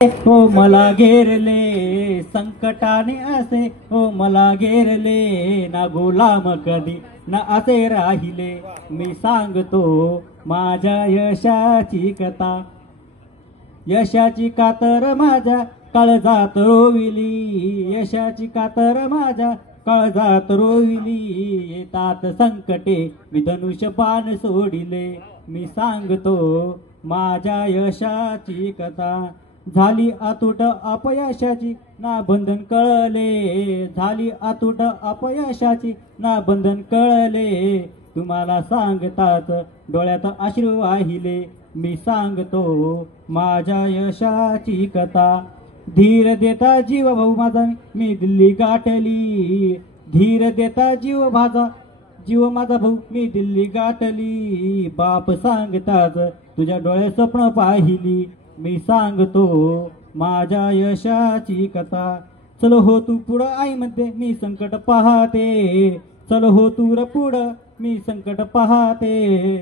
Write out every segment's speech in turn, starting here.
हो मला घेरले संकटाने असे, हो मला घेरले ना गुलाम कधी ना असे राहिले. मी सांगतो माझ्या यशाची कथा, यशाची कातर माझ्या काळजात रोविली, यशाची कातर माझ्या काळजात रोविली. येतात संकटे मी धनुष्य बाण सोडिले. मी सांगतो माझ्या यशाची कथा. झाली अतूट अपयशाची ना बंधन कळले, झाली अतूट अपयशाची ना बंधन कळले. तुम्हाला सांगताच डोळ्यात अश्रू वाहिले. मी सांगतो माझ्या यशाची कथा. धीर देता जीव भाऊ माझा मी दिल्ली गाठली, धीर देता जीव माझा भाऊ मी दिल्ली गाठली. बाप सांगताच तुझ्या डोळ्यात स्वप्न पाहिली. मी सांगतो माझ्या यशाची कथा. चल हो तू पुढं आई मध्ये मी संकट पाहते, चल हो तू र पुढं मी संकट पाहते.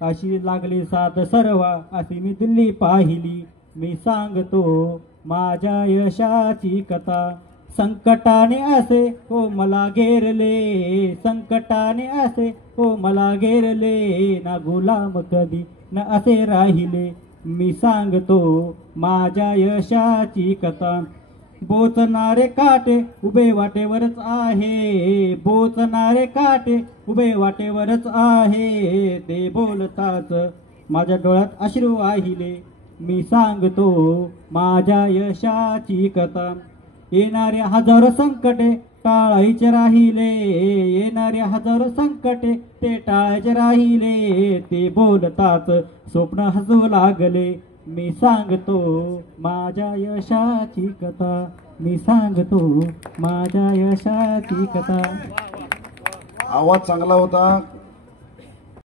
अशी लागली साथ सर्वा अशी मी दिल्ली पाहिली. मी सांगतो माझ्या यशाची कथा. संकटाने असे हो मला घेरले, संकटाने असे हो मला घेरले ना गुलाम कधी ना असे राहिले. मी सांगतो माझ्या यशाची कथा. बोचणारे काटे उभे वाटेवरच आहे, बोचणारे काटे उभे वाटेवरच आहे. ते बोलताच माझ्या डोळ्यात अश्रू वाहिले. मी सांगतो माझ्या यशाची कथा. येणारे हजारो संकटे टाळायचे राहिले, येणारे हजारो संकटे ते टाळायचे राहिले. ते बोलताच स्वप्न हसू लागले. मी सांगतो माझ्या यशाची कथा, मी सांगतो माझ्या यशाची कथा. आवाज चांगला होता.